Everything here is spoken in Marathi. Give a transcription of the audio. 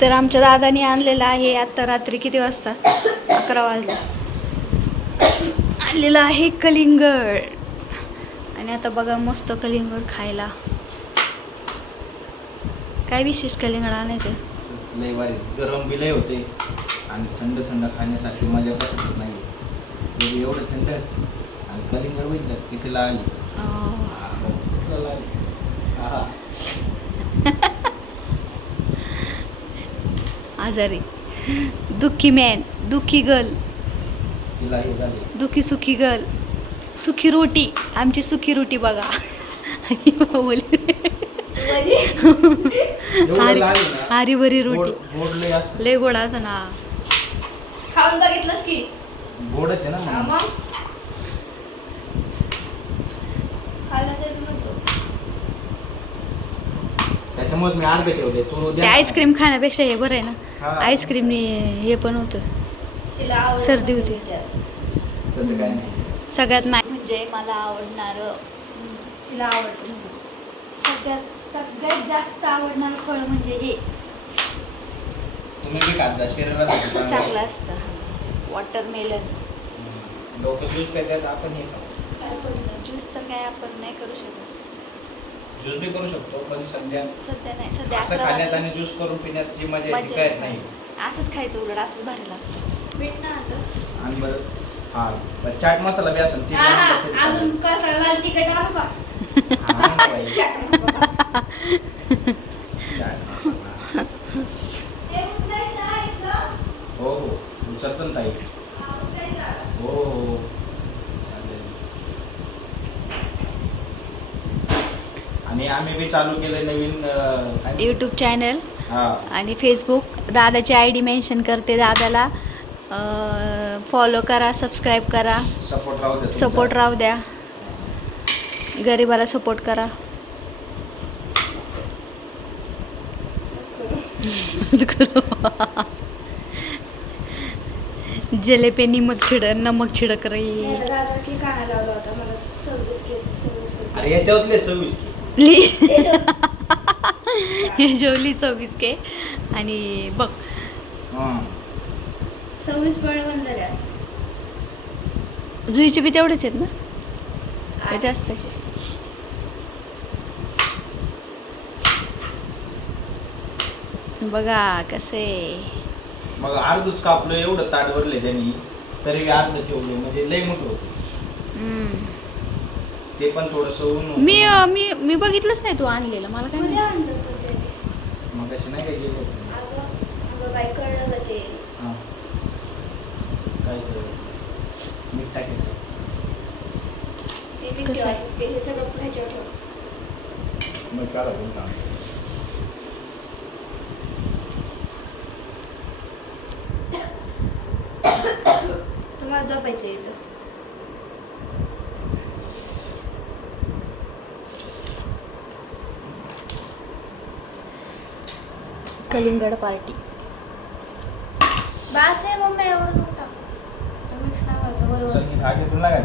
तर आमच्या दादानी आणलेलं आहे आता रात्री किती वाजता 11 वाजले आणलेलं आहे कलिंगड. आणि आता बघा मस्त कलिंगड खायला. काय विशेष कलिंगड आणायचं लय भारी गरम बी लय होते आणि थंड थंड खाण्यासाठी मजा कसं नाही. एवढं थंड आणि कलिंगड बघितलं किती लागली. आजारी दुःखी मॅन दुःखी गर्ल तिला हे झाले दुःखी सुखी गर्ल सुखी रोटी आमची सुखी रोटी बघा. हारी भरी रोटी लय गोड असं ना. खाऊन बघितलंस की गोडच आहे ना मग खायला तरी म्हणतो. त्याच्यामुळे मी अर्ध ठेवले. तो ते आईस्क्रीम खाण्यापेक्षा हे बरं आहे ना. हा. आईस्क्रीमनी हे पण होतं तिला आवडतं सर्दी होती. तसं काय नाही. सगळ्यात म्हणजे मला आवडणारं तिला आवडतं सगळ्यात जास्त आवडणारं फळ म्हणजे हे तुम्ही बी खात जा शरीरासाठी चांगलं असतं वॉटरमेलन. लोक ज्यूस पितात आपण हे खाऊ. ज्यूस तर काय आपण नाही करू शकत. ज्यूस बी करू शकतो पण सध्या नाही सध्या असं खाण्यात आणि ज्यूस करून पिण्याची मजा येते काय नाही. असंच खायचं उलट असंच भारी लागतं. भेट ना आता आणि बरं हा चाट मसाला बी असेल ती हा हा अजून कसा लाल तिखट आणू का चाट मसाला. हो हो उचलतो ना ताई. हो हो चालेल. आणि आम्ही बी चालू केलं नवीन यूट्यूब चॅनल हा आणि फेसबुक. दादाची ID मेन्शन करते. दादाला फॉलो करा सबस्क्राईब करा सपोर्ट राहू द्या. गरिबाला सपोर्ट करा. जले पे नमक छिड़क रही. दादा की काय लावला होता मला सर्विस अरे याच्यातले 26 हे जेवली 24K आणि बघ 26 पण झाल्या. जुईचे बी तेवढेच आहेत ना काय जास्त आहे. बघा कसे मग अर्धच कापलं एवढं ताट भरले त्यांनी तरी बी अर्ध ठेवलं म्हणजे लय मोठं होतं. ते पण थोडंसं ऊन मी मी मी बघितलंच नाही तू आणलेलं मला काय कधी माहिती. आणलं पण ते मग अशी नाही काय गेलं होतं. अगं बाई कळलं का ते हां काय करू मीठ टाकायचं. हे मी कसं? ठेवायचं ते हे सगळं ह्याच्यावर ठेव. मग काय लागून काम तुम्हाला झोपायचं इथं. कलिंगड पार्टी. बास आहे मम्मी एवढं नको टाकू. मिक्स लावायचं बरोबर. सर मी खा घेतो ना काय